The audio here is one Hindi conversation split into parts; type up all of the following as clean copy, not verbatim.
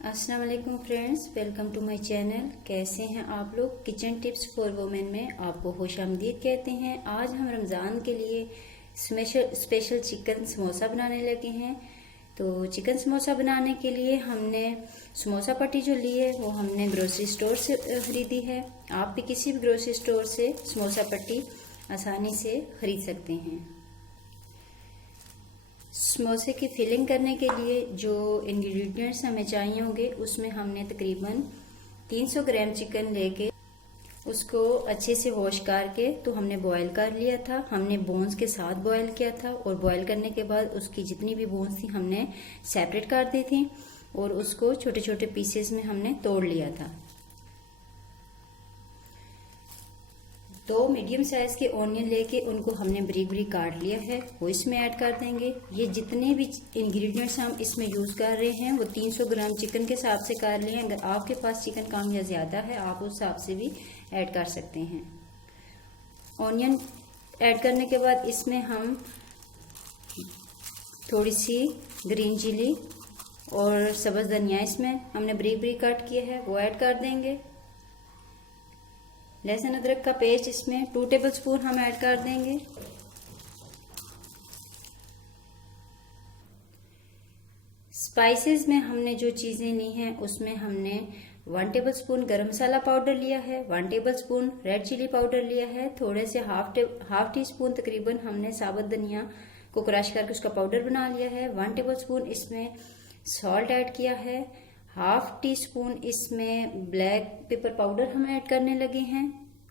अस्सलाम वालेकुम friends, welcome to my channel. कैसे हैं आप लोग। किचन टिप्स फॉर वुमेन में आपको खुशामदीद कहते हैं। आज हम रमज़ान के लिए स्पेशल चिकन समोसा बनाने लगे हैं। तो चिकन समोसा बनाने के लिए हमने समोसा पट्टी जो ली है वो हमने ग्रोसरी स्टोर से ख़रीदी है। आप भी किसी भी ग्रोसरी स्टोर से समोसा पट्टी आसानी से ख़रीद सकते हैं। समोसे की फिलिंग करने के लिए जो इंग्रेडिएंट्स हमें चाहिए होंगे उसमें हमने तकरीबन 300 ग्राम चिकन लेके उसको अच्छे से वॉश करके तो हमने बॉईल कर लिया था। हमने बोन्स के साथ बॉईल किया था और बॉईल करने के बाद उसकी जितनी भी बोन्स थी हमने सेपरेट कर दी थी और उसको छोटे छोटे पीसेस में हमने तोड़ लिया था। 2 मीडियम साइज के ऑनियन लेके उनको हमने बारीक बारीक काट लिया है, वो इसमें ऐड कर देंगे। ये जितने भी इंग्रेडिएंट्स हम इसमें यूज़ कर रहे हैं वो 300 ग्राम चिकन के हिसाब से कर लिए हैं। अगर आपके पास चिकन कम या ज़्यादा है आप उस हिसाब से भी ऐड कर सकते हैं। ऑनियन ऐड करने के बाद इसमें हम थोड़ी सी ग्रीन चिली और सब्ज़ धनिया इसमें हमने बारीक बारीक काट किया है वो ऐड कर देंगे। लहसुन अदरक का पेस्ट इसमें 2 टेबलस्पून हम ऐड कर देंगे। स्पाइसेस में हमने जो चीज़ें ली हैं उसमें हमने 1 टेबलस्पून गरम मसाला पाउडर लिया है, 1 टेबलस्पून रेड चिली पाउडर लिया है, थोड़े से हाफ टी स्पून तकरीबन हमने साबुत धनिया को क्रश करके उसका पाउडर बना लिया है। 1 टेबलस्पून इसमें सॉल्ट ऐड किया है। हाफ टी स्पून इसमें ब्लैक पेपर पाउडर हम ऐड करने लगे हैं।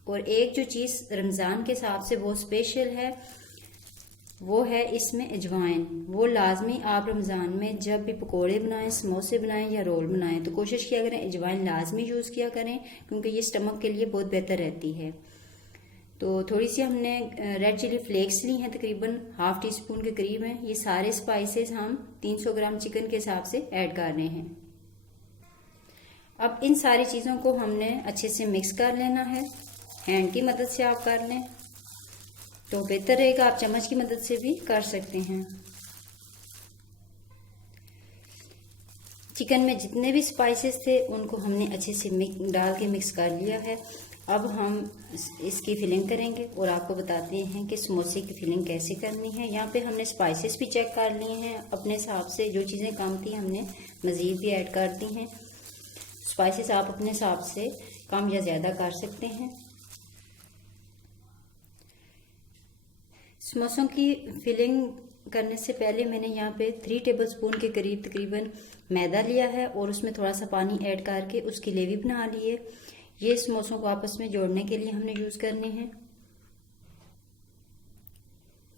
और एक जो चीज़ रमज़ान के हिसाब से वो स्पेशल है वो है इसमें अजवाइन। वो लाजमी आप रमज़ान में जब भी पकोड़े बनाएं, समोसे बनाएं या रोल बनाएं तो कोशिश किया करें अजवाइन लाजमी यूज़ किया करें क्योंकि ये स्टमक के लिए बहुत बेहतर रहती है। तो थोड़ी सी हमने रेड चिली फ्लेक्स ली हैं, तकरीबन हाफ टी स्पून के करीब हैं। ये सारे स्पाइसेस हम 300 ग्राम चिकन के हिसाब से ऐड कर रहे हैं। अब इन सारी चीज़ों को हमने अच्छे से मिक्स कर लेना है। हैंड की मदद से आप कर लें तो बेहतर रहेगा, आप चम्मच की मदद से भी कर सकते हैं। चिकन में जितने भी स्पाइसेस थे उनको हमने अच्छे से डाल के मिक्स कर लिया है। अब हम इसकी फिलिंग करेंगे और आपको बताते हैं कि समोसे की फिलिंग कैसे करनी है। यहाँ पे हमने स्पाइसेस भी चेक कर लिए हैं अपने हिसाब से, जो चीज़ें कम थी हमने मज़ीद भी ऐड कर दी हैं। स्पाइसेस आप अपने हिसाब से कम या ज़्यादा कर सकते हैं। समोसों की फिलिंग करने से पहले मैंने यहाँ पे 3 टेबलस्पून के करीब तकरीबन मैदा लिया है और उसमें थोड़ा सा पानी ऐड करके उसकी लेवी बना ली है। ये समोसों को आपस में जोड़ने के लिए हमने यूज़ करने हैं।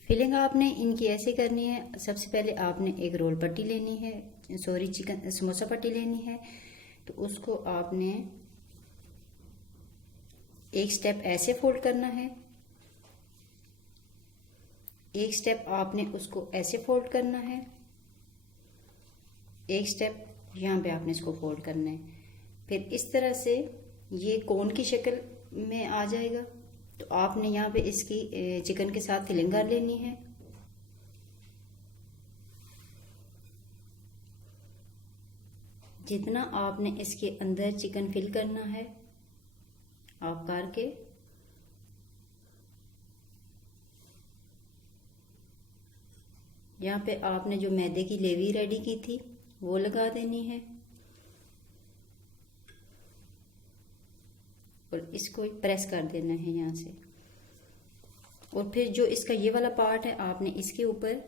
फिलिंग आपने इनकी ऐसे करनी है। सबसे पहले आपने एक रोल पट्टी लेनी है, चिकन समोसा पट्टी लेनी है। तो उसको आपने एक स्टेप ऐसे फोल्ड करना है, एक स्टेप आपने उसको ऐसे फोल्ड करना है, एक स्टेप यहाँ पे आपने इसको फोल्ड करना है। फिर इस तरह से ये कोन की शक्ल में आ जाएगा। तो आपने यहाँ पे इसकी चिकन के साथ फिलिंग कर लेनी है। जितना आपने इसके अंदर चिकन फिल करना है आप करके यहाँ पे आपने जो मैदे की लेवी रेडी की थी वो लगा देनी है और इसको प्रेस कर देना है यहाँ से। और फिर जो इसका ये वाला पार्ट है आपने इसके ऊपर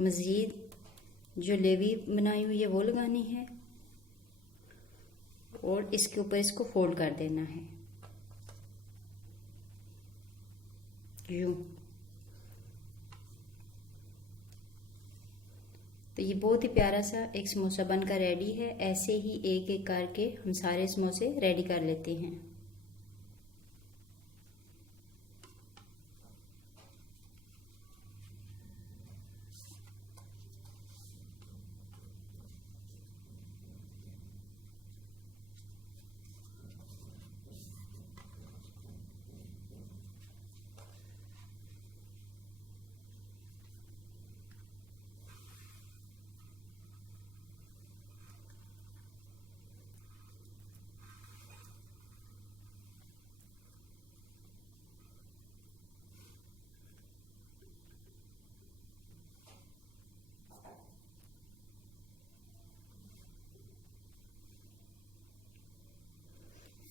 मज़ीद जो लेवी बनाई हुई है वो लगानी है और इसके ऊपर इसको फोल्ड कर देना है यूं। तो ये बहुत ही प्यारा सा एक समोसा बनकर रेडी है। ऐसे ही एक एक करके हम सारे समोसे रेडी कर लेते हैं।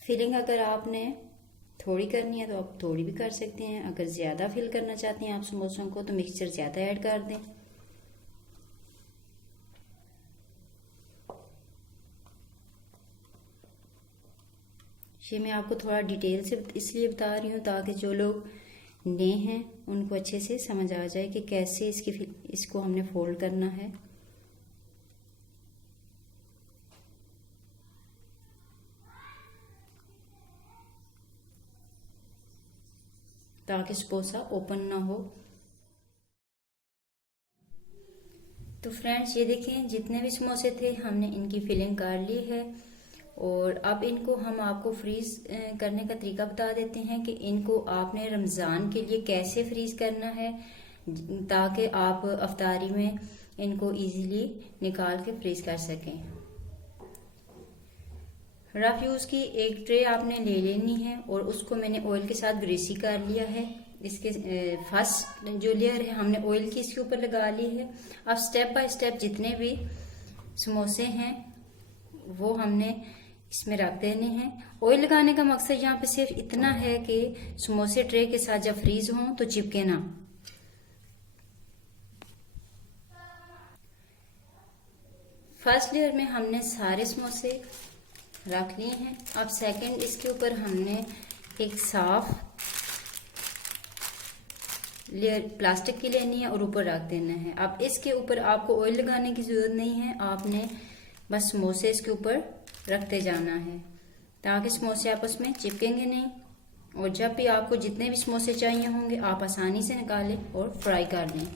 फिलिंग अगर आपने थोड़ी करनी है तो आप थोड़ी भी कर सकते हैं। अगर ज़्यादा फिल करना चाहते हैं आप समोसों को तो मिक्सचर ज़्यादा ऐड कर दें। ये मैं आपको थोड़ा डिटेल से इसलिए बता रही हूँ ताकि जो लोग नए हैं उनको अच्छे से समझ आ जाए कि कैसे इसको हमने फोल्ड करना है। ताकि समोसा ओपन ना हो। तो फ्रेंड्स ये देखें, जितने भी समोसे थे हमने इनकी फिलिंग कर ली है। और अब इनको हम आपको फ्रीज करने का तरीका बता देते हैं कि इनको आपने रमज़ान के लिए कैसे फ्रीज करना है ताकि आप अफ्तारी में इनको इजीली निकाल के फ्रीज कर सकें। रफ यूज़ की एक ट्रे आपने ले लेनी है और उसको मैंने ऑयल के साथ ग्रीसी कर लिया है। इसके फर्स्ट जो लेयर है हमने ऑयल की इसके ऊपर लगा ली है। अब स्टेप बाय स्टेप जितने भी समोसे हैं वो हमने इसमें रख देने हैं। ऑयल लगाने का मकसद यहाँ पे सिर्फ इतना है कि समोसे ट्रे के साथ जब फ्रीज हों तो चिपके ना। फर्स्ट लेयर में हमने सारे समोसे रख लिए हैं। अब सेकंड इसके ऊपर हमने एक साफ लेयर प्लास्टिक की लेनी है और ऊपर रख देना है। अब इसके ऊपर आपको ऑयल लगाने की जरूरत नहीं है, आपने बस समोसे इसके ऊपर रखते जाना है ताकि समोसे आपस में चिपकेंगे नहीं। और जब भी आपको जितने भी समोसे चाहिए होंगे आप आसानी से निकालें और फ्राई कर लें।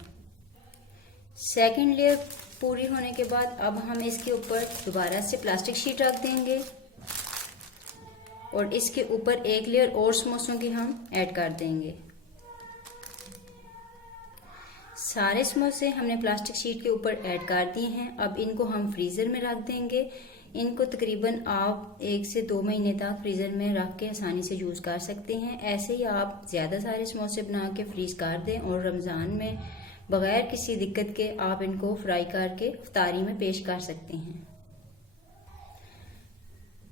सेकंड लेयर पूरी होने के बाद अब हम इसके ऊपर दोबारा से प्लास्टिक शीट रख देंगे और इसके ऊपर एक लेयर और समोसों की हम ऐड कर देंगे। सारे समोसे हमने प्लास्टिक शीट के ऊपर ऐड कर दिए हैं। अब इनको हम फ्रीजर में रख देंगे। इनको तकरीबन आप 1 से 2 महीने तक फ्रीजर में रख के आसानी से यूज कर सकते हैं। ऐसे ही आप ज्यादा सारे समोसे बना के फ्रीज कर दें और रमजान में बगैर किसी दिक्कत के आप इनको फ्राई करके इफ्तारी में पेश कर सकते हैं।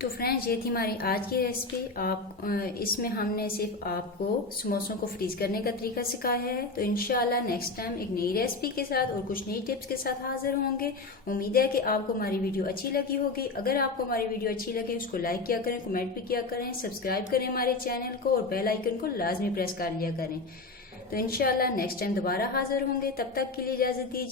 तो फ्रेंड्स ये थी हमारी आज की रेसिपी। इसमें हमने सिर्फ आपको समोसों को फ्रीज करने का तरीका सिखाया है। तो इंशाल्लाह नेक्स्ट टाइम एक नई रेसिपी के साथ और कुछ नई टिप्स के साथ हाजिर होंगे। उम्मीद है कि आपको हमारी वीडियो अच्छी लगी होगी। अगर आपको हमारी वीडियो अच्छी लगे उसको लाइक किया करें, कमेंट भी किया करें, सब्सक्राइब करें हमारे चैनल को और बेल आइकन को लाजमी प्रेस कर लिया करें। तो इंशाल्लाह नेक्स्ट टाइम दोबारा हाजिर होंगे। तब तक के लिए इजाजत दीजिए।